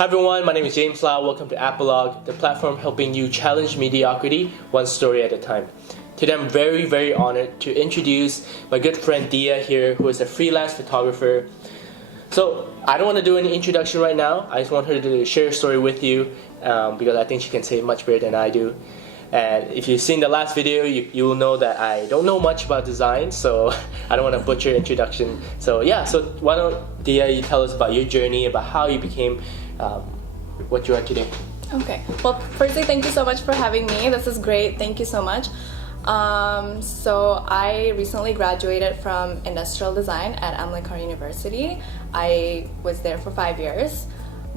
Hi everyone, my name is James Lau. Welcome to Apologue, the platform helping you challenge mediocrity one story at a time. Today I'm very honored to introduce my good friend Dhia here, who is a freelance photographer. So I don't want to do any introduction right now. I just want her to share a story with you because I think she can say it much better than I do. And if you've seen the last video, you will know that I don't know much about design, so I don't want to butcher introduction. So yeah, so why don't Dhia, you tell us about your journey, about how you became what you are today. Okay, well firstly, thank you so much for having me. This is great, thank you so much. So I recently graduated from industrial design at Apologue University. I was there for 5 years.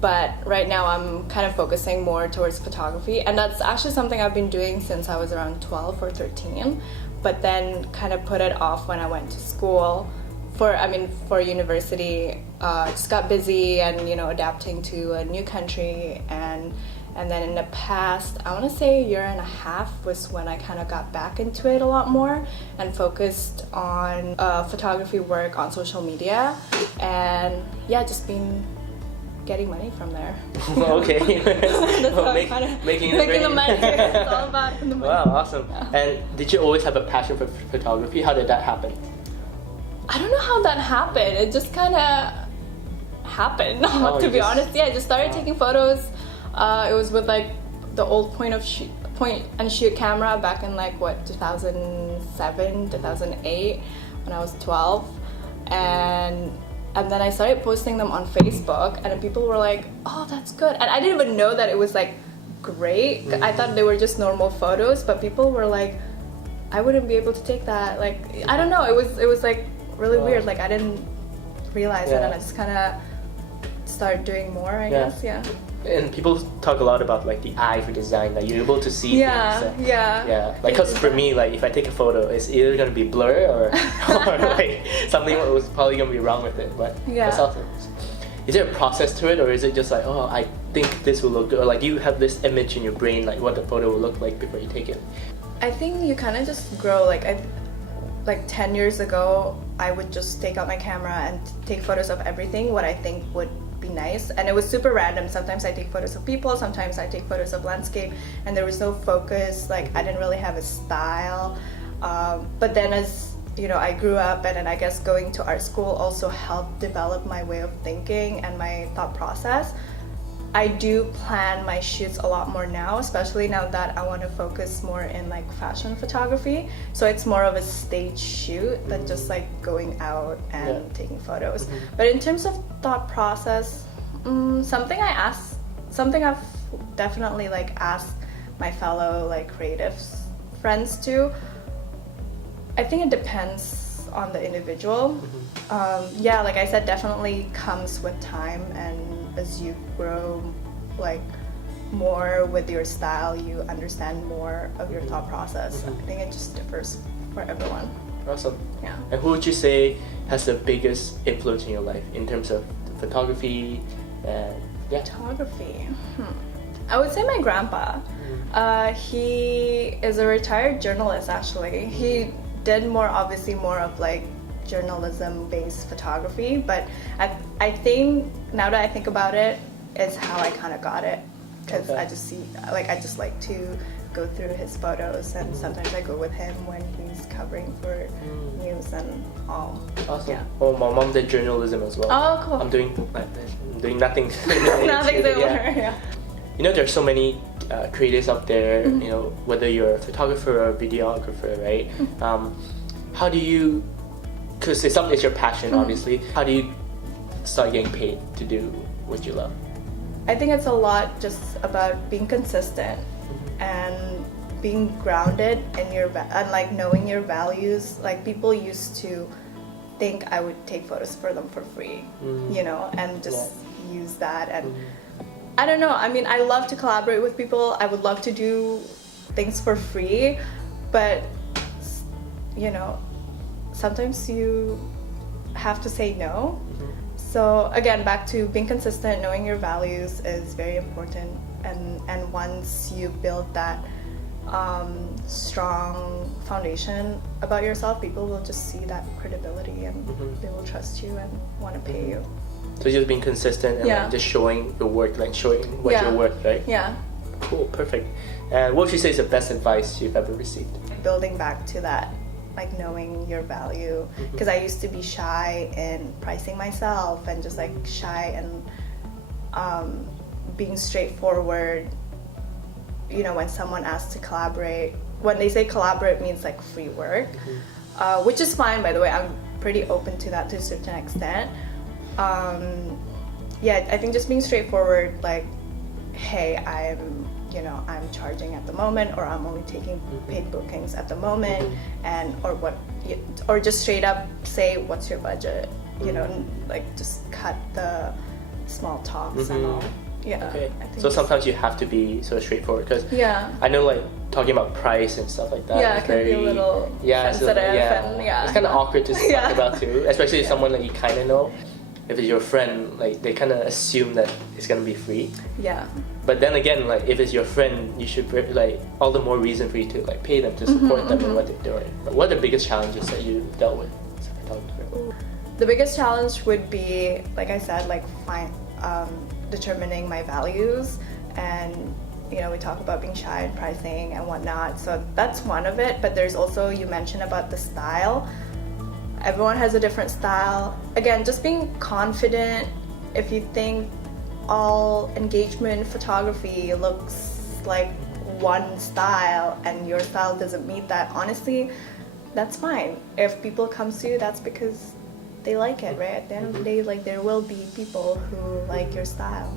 But right now I'm kind of focusing more towards photography, and that's actually something I've been doing since I was around 12 or 13, but then kind of put it off when I went to school for university. Just got busy and adapting to a new country, and then in the past, I want to say a year and a half was when I kind of got back into it a lot more and focused on photography work on social media, and yeah, just been getting money from there. Okay. Making the money. It's all about the money. Wow, awesome. Yeah. And did you always have a passion for photography? How did that happen? I don't know how that happened. It just kind of happened, to be honest. Yeah, I just started taking photos. It was with like the old point and shoot camera back in 2007, 2008 when I was 12. And then I started posting them on Facebook, and then people were like, oh, that's good. And I didn't even know that it was like great. I thought they were just normal photos, but people were like, I wouldn't be able to take that. Like, I don't know, it was like really weird. Like, I didn't realize it, and I just kind of started doing more, I guess, yeah. And people talk a lot about like the eye for design, like you're able to see things. Yeah. Like, cause for me, like if I take a photo, it's either gonna be blur or like something was probably gonna be wrong with it. But that's awesome. Is there a process to it, or is it just like, oh, I think this will look good, or like do you have this image in your brain, like what the photo will look like before you take it? I think you kind of just grow. Like 10 years ago, I would just take out my camera and take photos of everything what I think would be nice, and it was super random. Sometimes I take photos of people, sometimes I take photos of landscape, and there was no focus. Like, I didn't really have a style. But then as I grew up, and then I guess going to art school also helped develop my way of thinking and my thought process. I do plan my shoots a lot more now, especially now that I want to focus more in like fashion photography. So it's more of a stage shoot than just like going out and taking photos. But in terms of thought process, something I've definitely like asked my fellow like creative friends too. I think it depends on the individual. Yeah, like I said, definitely comes with time, and as you grow like more with your style, you understand more of your thought process. I think it just differs for everyone. Awesome. Yeah. And who would you say has the biggest influence in your life in terms of photography and photography? I would say my grandpa. He is a retired journalist actually. He did more of like journalism-based photography, but I think now that I think about it, is how I kind of got it, because I just like to go through his photos, and sometimes I go with him when he's covering for news and all. Awesome. Yeah. Oh, my mom did journalism as well. Oh, cool. I'm doing nothing. Nothing similar. Yeah. There's so many creators out there. Whether you're a photographer or a videographer, right? How do you? Because it's your passion, obviously. How do you start getting paid to do what you love? I think it's a lot just about being consistent and being grounded in and like knowing your values. Like, people used to think I would take photos for them for free, and just use that. And I don't know. I mean, I love to collaborate with people. I would love to do things for free, but sometimes you have to say no. So again, back to being consistent, knowing your values is very important, and once you build that strong foundation about yourself, people will just see that credibility and they will trust you and want to pay you. So just being consistent and like just showing your work, like showing what you're worth, right? Yeah. Cool, perfect. And what would you say is the best advice you've ever received? Building back to that, like knowing your value, because I used to be shy in pricing myself and just like shy and being straightforward. You know, when someone asks to collaborate, when they say collaborate means like free work, which is fine, by the way. I'm pretty open to that to a certain extent. Yeah, I think just being straightforward, like, hey, I'm charging at the moment, or I'm only taking paid bookings at the moment, and or just straight up say what's your budget, you know, like just cut the small talks and all. Yeah. Okay. So sometimes you have to be sort of straightforward, because I know like talking about price and stuff like that. Yeah, it can be a little sensitive and it's kind of awkward to talk about too, especially if someone that you kind of know. If it's your friend, like they kind of assume that it's gonna be free. Yeah. But then again, like if it's your friend, you should like all the more reason for you to like pay them to support them in what they're doing. But what are the biggest challenges that you dealt with as a photographer? The biggest challenge would be, like I said, like determining my values, and you know, we talk about being shy and pricing and whatnot. So that's one of it. But there's also, you mentioned about the style. Everyone has a different style. Again, just being confident. If you think all engagement photography looks like one style and your style doesn't meet that, honestly, that's fine. If people come to you, that's because they like it, right? At the end of the day, like there will be people who like your style.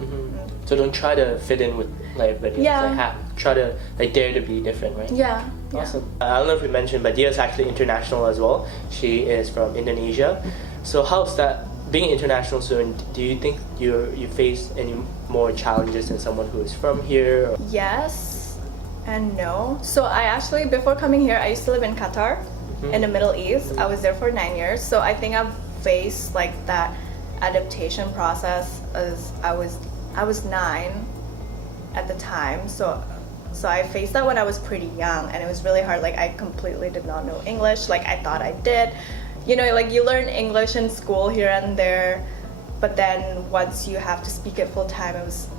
So don't try to fit in with like everybody else. Like, try to like dare to be different, right? Yeah. Awesome. I don't know if we mentioned, but Dhia is actually international as well. She is from Indonesia. So how's that being an international student? Do you think you face any more challenges than someone who is from here? Yes and no. So I actually, before coming here, I used to live in Qatar, in the Middle East. I was there for 9 years. So I think I've faced like that adaptation process as I was 9 at the time. So I faced that when I was pretty young, and it was really hard. Like I completely did not know English. Like I thought I did. You know, like you learn English in school here and there, but then once you have to speak it full time,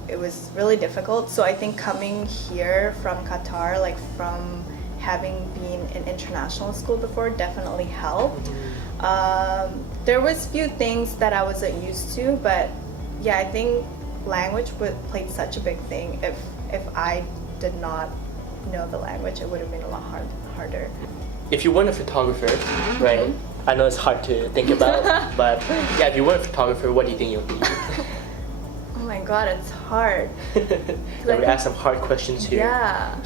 it was really difficult. So I think coming here from Qatar, like from having been in international school before, definitely helped. There was few things that I wasn't used to, but yeah, I think language played such a big thing. If I did not know the language, it would have been a lot harder. If you weren't a photographer, right? I know it's hard to think about, but yeah, if you weren't a photographer, what do you think you'll be? Oh my god, it's hard. We ask some hard questions here. Yeah.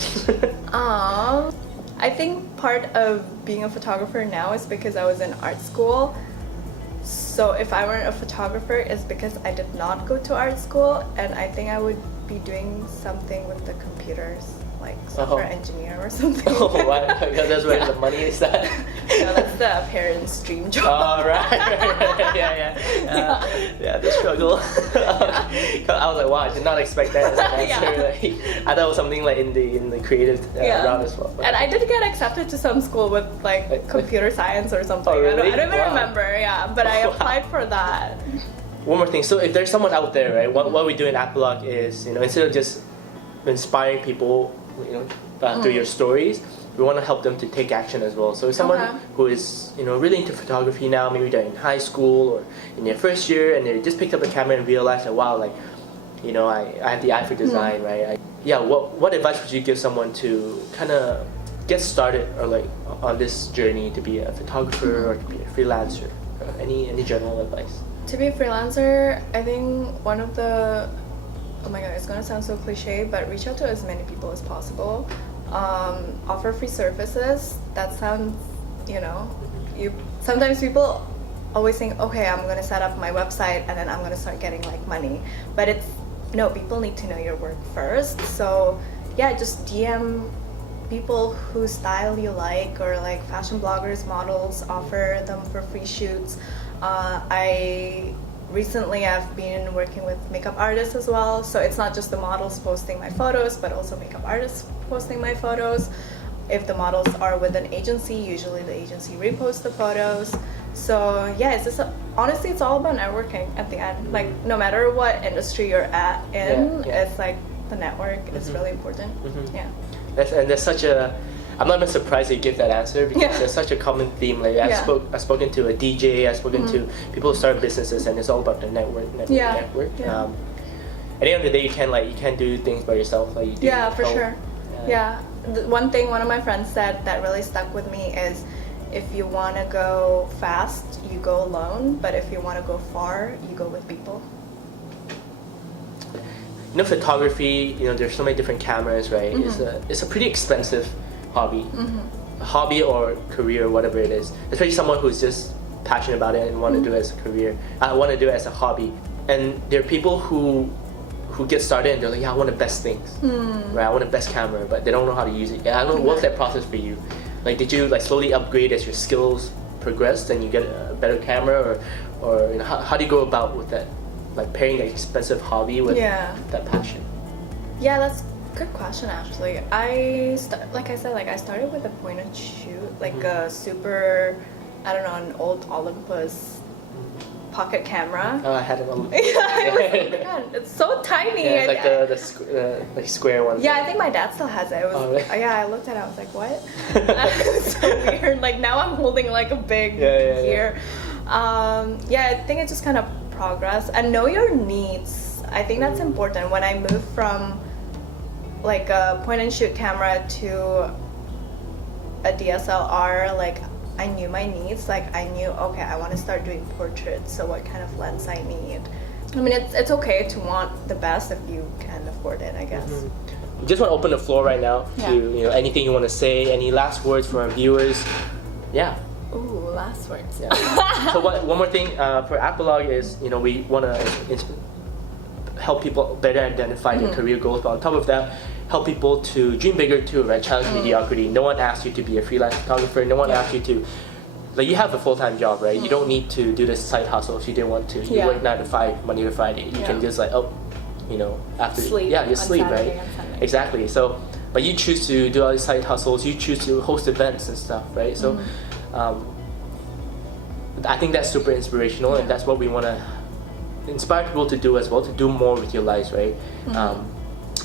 I think part of being a photographer now is because I was in art school. So if I weren't a photographer, it's because I did not go to art school, and I think I would be doing something with the computers, like software engineer or something. Oh, wow. Because that's where the money is at. No, that's the parents' dream job. Oh, right. Yeah, the struggle. I was like, wow, I did not expect that as an answer. Like, I thought it was something like in the creative route as well. But and I did get accepted to some school with like computer science or something. Oh, really? I don't even remember, but I applied for that. One more thing. So if there's someone out there, right, what we do in Apologue is, you know, instead of just inspiring people, you know, through your stories, we want to help them to take action as well. So if someone who is, you know, really into photography now, maybe they're in high school or in their first year, and they just picked up a camera and realized that, wow, like, you know, I have the eye for design, right? What advice would you give someone to kind of get started, or like on this journey to be a photographer or to be a freelancer? Any general advice? To be a freelancer, I think one of the, oh my god, it's gonna sound so cliche, but reach out to as many people as possible. Offer free services. That sounds, you know, sometimes people always think, okay, I'm gonna set up my website and then I'm gonna start getting like money. But it's, no, people need to know your work first. So yeah, just DM people whose style you like, or like fashion bloggers, models, offer them for free shoots. I recently have been working with makeup artists as well, so it's not just the models posting my photos, but also makeup artists reposting my photos. If the models are with an agency, usually the agency reposts the photos. So yeah, it's just honestly, it's all about networking at the end. Like no matter what industry you're it's like the network is really important. Yeah. And there's such a, I'm not even surprised that you give that answer because there's such a common theme. Like I've spoken to a DJ, I've spoken to people who start businesses, and it's all about the network. At the end of the day, you can't do things by yourself. Like you do for sure. One thing one of my friends said that really stuck with me is, if you want to go fast, you go alone, but if you want to go far, you go with people. You know, photography, you know, there's so many different cameras, right? It's a pretty expensive hobby. A hobby or career, whatever it is. Especially someone who's just passionate about it and want to do it as a career. I want to do it as a hobby. And there are people who get started and they're like, yeah, I want the best things. Right? I want the best camera, but they don't know how to use it. Yeah, I don't know, what's that process for you? Like, did you like slowly upgrade as your skills progressed and you get a better camera, or you know, how do you go about with that, like pairing an expensive hobby with that passion? Yeah, that's a good question actually. I started with a point and shoot, like a super, I don't know, an old Olympus pocket camera. Oh, I had it on. It's so tiny. Yeah, it's like the like square one. Yeah, I think my dad still has it. It was, I looked at it, I was like, what? It's so weird. Like now I'm holding like a big gear. I think it's just kind of progress and know your needs. I think that's important. When I moved from like a point and shoot camera to a DSLR, like I knew my needs. Like I knew, okay, I want to start doing portraits, so what kind of lens I need. I mean, it's okay to want the best if you can afford it, I guess. Just want to open the floor right now to you know, anything you want to say, any last words for our viewers. Yeah. Ooh, last words. Yeah. So one more thing for Apologue is, you know, we want to help people better identify their career goals, but on top of that, help people to dream bigger too, right? Challenge mediocrity. No one asks you to be a freelance photographer. No one asks you to, like, you have a full-time job, right? You don't need to do this side hustle if you didn't want to. You work 9 to 5, Monday to Friday. You can just like, you know, after sleep. Just sleep, right? Exactly. So, but you choose to do all these side hustles. You choose to host events and stuff, right? So, I think that's super inspirational, and that's what we want to inspire people to do as well, to do more with your lives, right?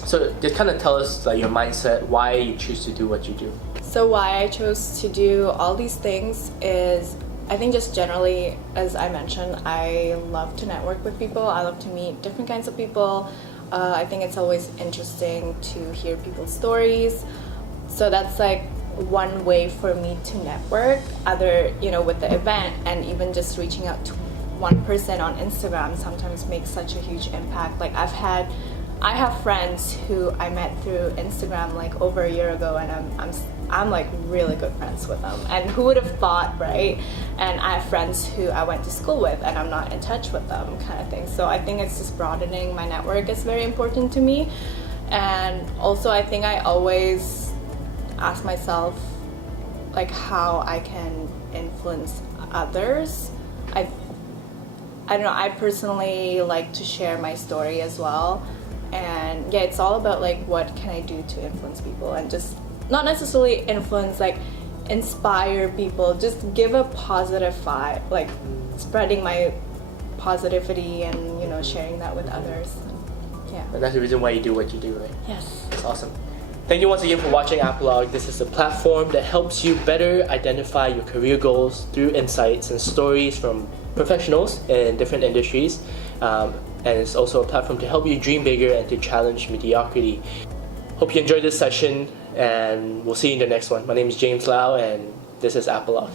So just kind of tell us like your mindset, why you choose to do what you do. So why I chose to do all these things is, I think just generally, as I mentioned, I love to network with people. I love to meet different kinds of people. I think it's always interesting to hear people's stories. So that's like one way for me to network, other, you know, with the event, and even just reaching out to one person on Instagram sometimes makes such a huge impact. Like I have friends who I met through Instagram like over a year ago, and I'm like really good friends with them. And who would have thought, right? And I have friends who I went to school with, and I'm not in touch with them, kind of thing. So I think it's just broadening my network is very important to me. And also I think I always ask myself like how I can influence others. I don't know, I personally like to share my story as well. And yeah, it's all about like what can I do to influence people, and just not necessarily influence, like inspire people, just give a positive vibe, like spreading my positivity and, you know, sharing that with others. Yeah. And that's the reason why you do what you do, right? Yes. That's awesome. Thank you once again for watching Apologue. This is a platform that helps you better identify your career goals through insights and stories from professionals in different industries. And it's also a platform to help you dream bigger and to challenge mediocrity. Hope you enjoyed this session, and we'll see you in the next one. My name is James Lau, and this is Apologue.